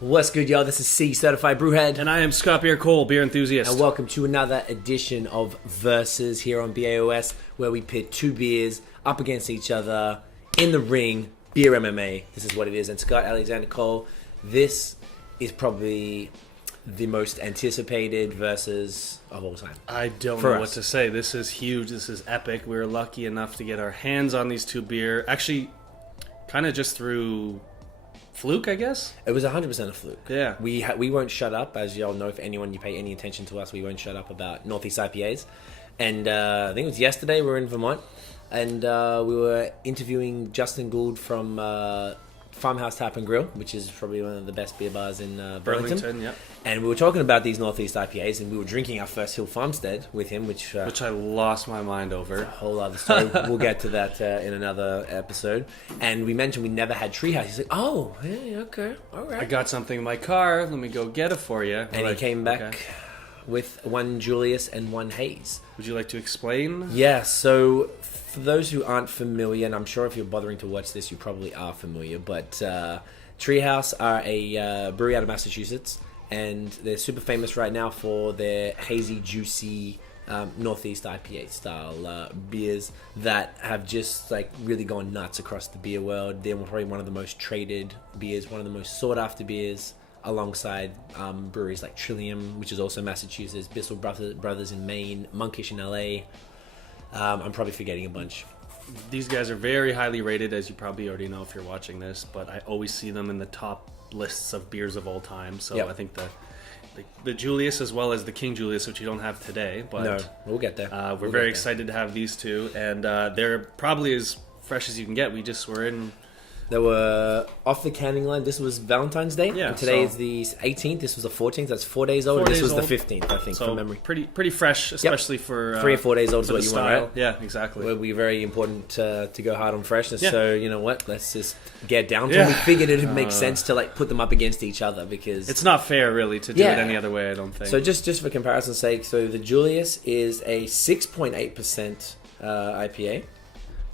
What's good, y'all? This is C, Certified Brewhead. And I am Scott Beer Cole, beer enthusiast. And welcome to another edition of Versus here on BAOS, where we pit two beers up against each other in the ring, beer MMA. This is what it is. And Scott Alexander Cole, this is probably the most anticipated Versus of all time. I don't know what to say. This is huge. This is epic. We were lucky enough to get our hands on these two beer. Actually, kind of just through fluke, I guess. It was 100% a fluke. Yeah. We won't shut up. As y'all know, if you pay any attention to us, we won't shut up about Northeast IPAs. And I think it was yesterday, we were in Vermont, and we were interviewing Justin Gould from Farmhouse Tap Grill, which is probably one of the best beer bars in Burlington. Yeah. And we were talking about these Northeast IPAs, and we were drinking our first Hill Farmstead with him, which I lost my mind over. A whole other story. We'll get to that in another episode. And we mentioned we never had Tree House. He's like, oh, yeah, okay, all right. I got something in my car. Let me go get it for you. And he came back with one Julius and one Haze. Would you like to explain? Yeah, so for those who aren't familiar, and I'm sure if you're bothering to watch this, you probably are familiar, but Tree House are a brewery out of Massachusetts, and they're super famous right now for their hazy, juicy Northeast IPA style beers that have just like really gone nuts across the beer world. They're probably one of the most traded beers, one of the most sought after beers, alongside breweries like Trillium, which is also Massachusetts, Bissell Brothers in Maine, Monkish in LA. I'm probably forgetting a bunch. These guys are very highly rated, as you probably already know if you're watching this, but I always see them in the top lists of beers of all time. So I think the Julius as well as the King Julius, which you don't have today, but no, we'll get there. We're very excited to have these two, and they're probably as fresh as you can get. We just were in. They were off the canning line. This was Valentine's Day. Yeah. And today is the 18th. This was the 14th. That's 4 days old. This was the 15th, I think, from memory. Pretty fresh, especially for 3 or 4 days old is what you want, right? Yeah, exactly. It would be very important to go hard on freshness. Yeah. So you know what? Let's just get down to it. We figured it would make sense to like put them up against each other because it's not fair, really, to do it any other way. I don't think. So just for comparison's sake, so the Julius is a 6.8% IPA.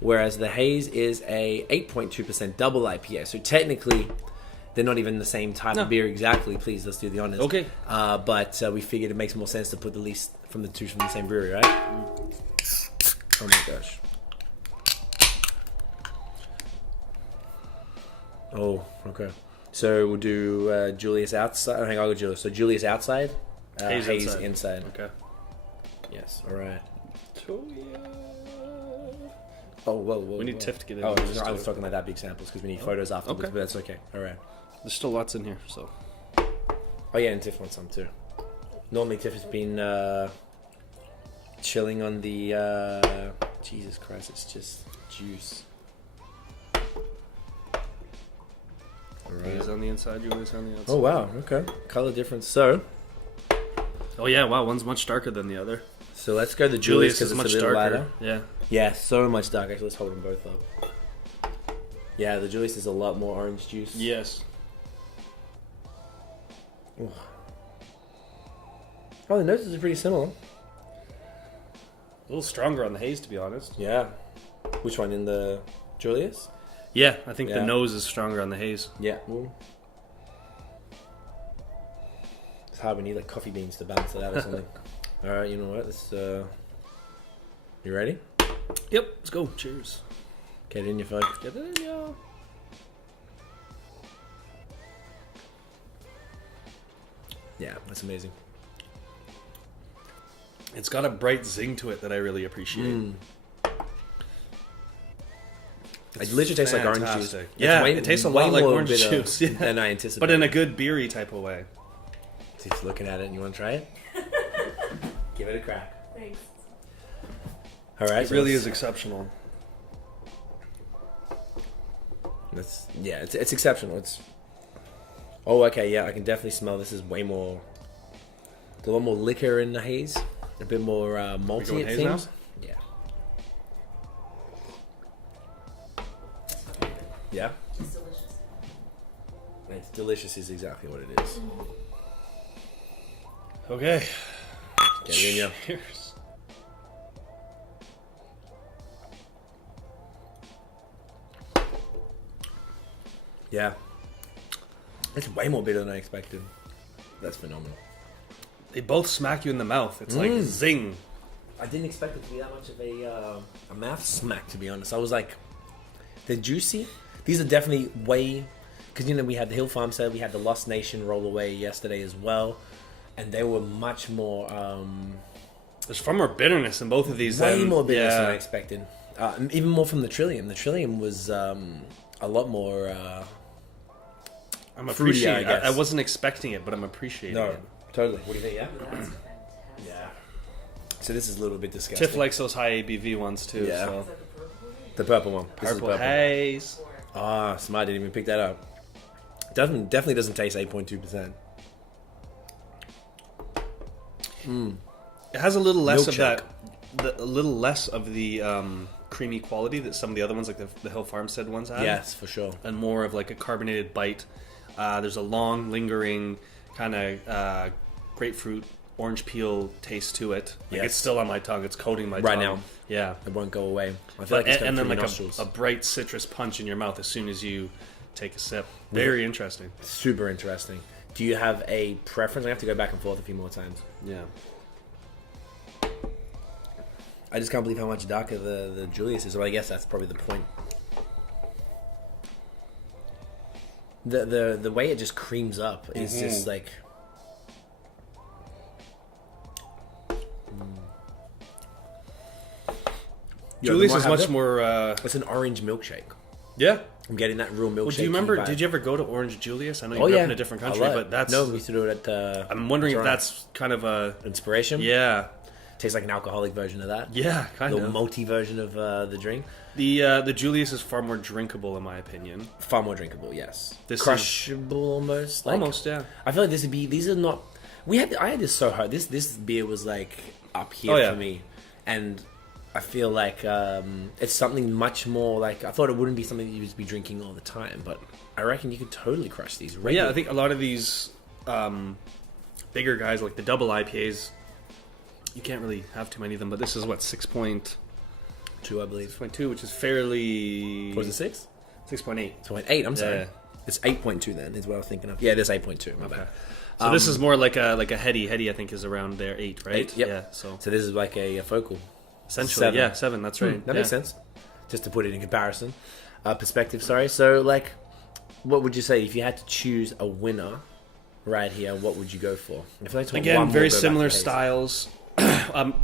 Whereas the Haze is a 8.2% double IPA. So technically, they're not even the same type of beer exactly. Please, let's do the honors. Okay. But we figured it makes more sense to put the least from the two from the same brewery, right? Oh my gosh. Oh, okay. So we'll do Julius outside. Oh, hang on, I'll go Julius. So Julius outside, Haze inside. Okay. Yes, all right. Oh, whoa. We need Tiff to get in. Oh, I was talking like that big samples because we need photos afterwards, but that's okay. All right. There's still lots in here, so. Oh, yeah, and Tiff wants some too. Normally, Tiff has been chilling on the. Jesus Christ, it's just juice. All right. He's on the inside, Julius on the outside. Oh, wow. Okay. Color difference. So. Oh, yeah, wow. One's much darker than the other. So let's go the Julius because it's much a little darker. lighter. Yeah. Yeah, so much darker. Actually, let's hold them both up. Yeah, the Julius is a lot more orange juice. Yes. Oh, the notes are pretty similar. A little stronger on the Haze, to be honest. Yeah. Which one, in the Julius? Yeah, I think the nose is stronger on the Haze. Yeah. Ooh. It's hard. We need like coffee beans to balance it out or something. All right, you know what? Let's. You ready? Yep. Let's go. Cheers. Get it in your phone. Get it in, yo. Yeah, that's amazing. It's got a bright zing to it that I really appreciate. It literally tastes like orange juice. Yeah, it tastes a lot like orange juice than I anticipated. But in a good beery type of way. He's looking at it and you want to try it? Give it a crack. Thanks. All right. It really is exceptional. It's exceptional. Okay, yeah, I can definitely smell this is way more, a lot more liquor in the Haze, a bit more malty it seems. Yeah. Yeah. It's delicious. It's delicious is exactly what it is. Okay. Get it in ya. Cheers. Yeah. It's way more bitter than I expected. That's phenomenal. They both smack you in the mouth. It's like zing. I didn't expect it to be that much of a mouth smack, to be honest. I was like, they're juicy. These are definitely way... Because, you know, we had the Hill Farm Set, we had the Lost Nation roll away yesterday as well. And they were much more... There's far more bitterness in both of these. Way more bitterness than I expected. Even more from the Trillium. The Trillium was a lot more... I'm fruity, appreciating. I guess. I wasn't expecting it, but I'm appreciating it. Totally. What do you think? Yeah. That's fantastic. Yeah. So this is a little bit disgusting. Tiff likes those high ABV ones too. Yeah. So. Is that the purple one? The purple one. This is Purple haze. Ah, smart. Didn't even pick that up. Definitely doesn't taste 8.2%. It has a little less of Milkshake. that. A little less of the creamy quality that some of the other ones, like the Hill Farmstead ones, have. Yes, for sure. And more of like a carbonated bite. There's a long, lingering kind of grapefruit, orange peel taste to it. Like Yes. it's still on my tongue. It's coating my Right tongue. now. Yeah. It won't go away. I feel like it's And then like nostrils. a bright citrus punch in your mouth as soon as you take a sip. Very interesting. Super interesting. Do you have a preference? I have to go back and forth a few more times. Yeah. I just can't believe how much darker the Julius is. Well, I guess that's probably the point. The way it just creams up is just like... Julius is much more... It's an orange milkshake. yeah. I'm getting that real milkshake. Well, do you remember? Did you ever go to Orange Julius? I know you Oh grew yeah, up in a different I country, love it. but that's no. We used to do it at. I'm wondering if Toronto. that's kind of a Inspiration. yeah, Tastes like an alcoholic version of that. yeah, kind The of. malty version of the drink. The Julius is far more drinkable in my opinion. Far more drinkable. Yes. This is- Crushable almost. Like, Almost, yeah. I feel like this would be. These are not. I had this so hard. This beer was like up here Oh, yeah. for me, and I feel like it's something much more like I thought it wouldn't be something that you would be drinking all the time, but I reckon you could totally crush these. Yeah, regularly. I think a lot of these bigger guys like the double IPAs, you can't really have too many of them. But this is what 6.2, 2, I believe. which is fairly. Was it 6? 6.8. 6.8. I'm sorry. Yeah. It's 8.2 then. Is what I was thinking of. Yeah, this 8.2. My bad. Okay. So this is more like a heady. Heady, I think, is around there 8, right? 8, yep. Yeah. So So this is like a focal. essentially, 7. 7. That's right. That makes sense. Just to put it in comparison, perspective. Sorry. So, like, what would you say if you had to choose a winner right here? What would you go for? I feel like one Again, more very go back similar to taste. styles,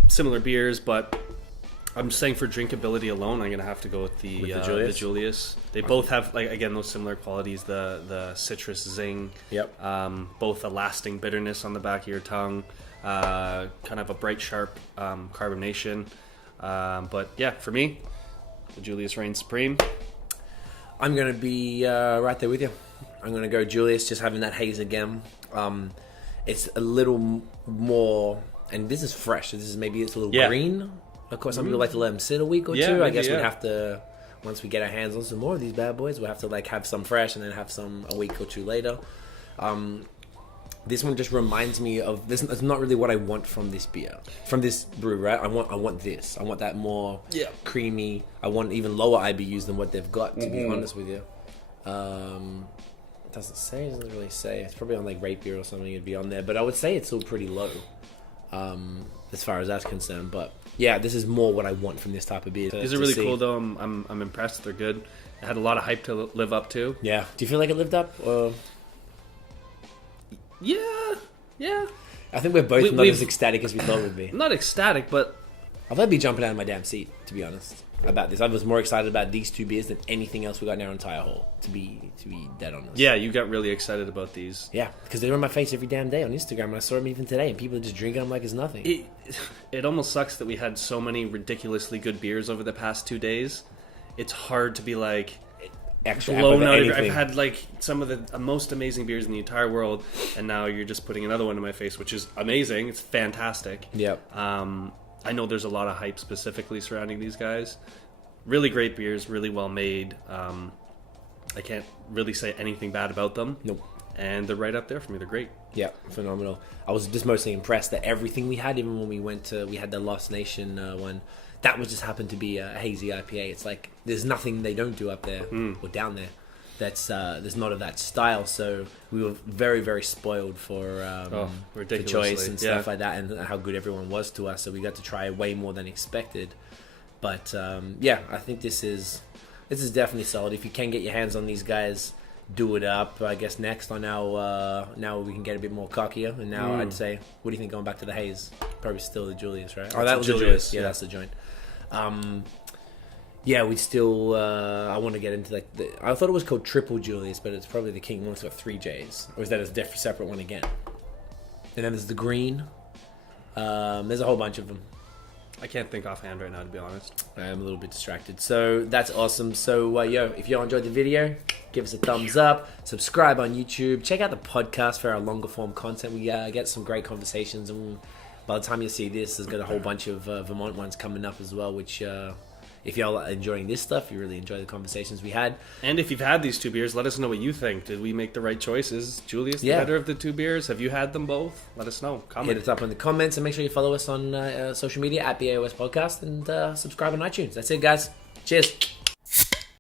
similar beers, but I'm saying for drinkability alone, I'm going to have to go with the Julius. They both have, like, again, those similar qualities, the citrus zing, Yep. both a lasting bitterness on the back of your tongue, kind of a bright, sharp carbonation. But yeah, for me, the Julius reigns supreme. I'm gonna be right there with you. I'm gonna go Julius, just having that haze again. It's a little more, and this is fresh. This is maybe it's a little green. Of course, some people like to let them sit a week or Yeah, two. I maybe, guess we'd yeah. have to, once we get our hands on some more of these bad boys, we'll have to like have some fresh and then have some a week or two later. This one just reminds me of this. It's not really what I want from this beer, from this brew, right? I want this. I want that more creamy. I want even lower IBUs than what they've got. To be honest with you, it doesn't say. It doesn't really say. It's probably on like rate beer or something. It'd be on there, but I would say it's still pretty low, as far as that's concerned. But yeah, this is more what I want from this type of beer. These are really cool, though. I'm impressed. They're good. It had a lot of hype to live up to. Yeah. Do you feel like it lived up? Or... Yeah. I think we're both not we've- as ecstatic as we thought we'd be. I'm not ecstatic, but I thought I'd be jumping out of my damn seat, to be honest, about this. I was more excited about these two beers than anything else we got in our entire haul, to be dead honest. yeah, you got really excited about these. Yeah, because they're on my face every damn day on Instagram, and I saw them even today, and people are just drinking them like it's nothing. It almost sucks that we had so many ridiculously good beers over the past 2 days. It's hard to be like Extra blown out. anything. I've had like some of the most amazing beers in the entire world, and now you're just putting another one in my face, which is amazing. It's fantastic. Yep. I know there's a lot of hype specifically surrounding these guys. Really great beers, really well made. I can't really say anything bad about them. Nope. And they're right up there for me. They're great. Yeah, phenomenal. I was just mostly impressed that everything we had, even when we had the Lost Nation one, that was just happened to be a hazy IPA. It's like there's nothing they don't do up there or down there there's not of that style. So we were very, very spoiled for choice and stuff like that, and how good everyone was to us. So we got to try way more than expected. But I think this is definitely solid. If you can get your hands on these guys, do it up. I guess next on now we can get a bit more cockier. And now I'd say, what do you think going back to the Haze? Probably still the Julius, right? Oh, that was the Julius. Yeah, that's the joint. We still. I want to get into I thought it was called Triple Julius, but it's probably the King one. It's got 3 J's, or is that a separate one again? And then there's the green. There's a whole bunch of them. I can't think offhand right now, to be honest. I'm a little bit distracted. So that's awesome. So if you enjoyed the video, give us a thumbs up. Subscribe on YouTube. Check out the podcast for our longer form content. We get some great conversations, and by the time you see this, there's got a whole bunch of Vermont ones coming up as well, which if y'all are enjoying this stuff, you really enjoy the conversations we had. And if you've had these 2 beers, let us know what you think. Did we make the right choices? Julius, the better of the 2 beers? Have you had them both? Let us know. Comment. Hit it up in the comments, and make sure you follow us on social media at BAOS Podcast, and subscribe on iTunes. That's it, guys. Cheers.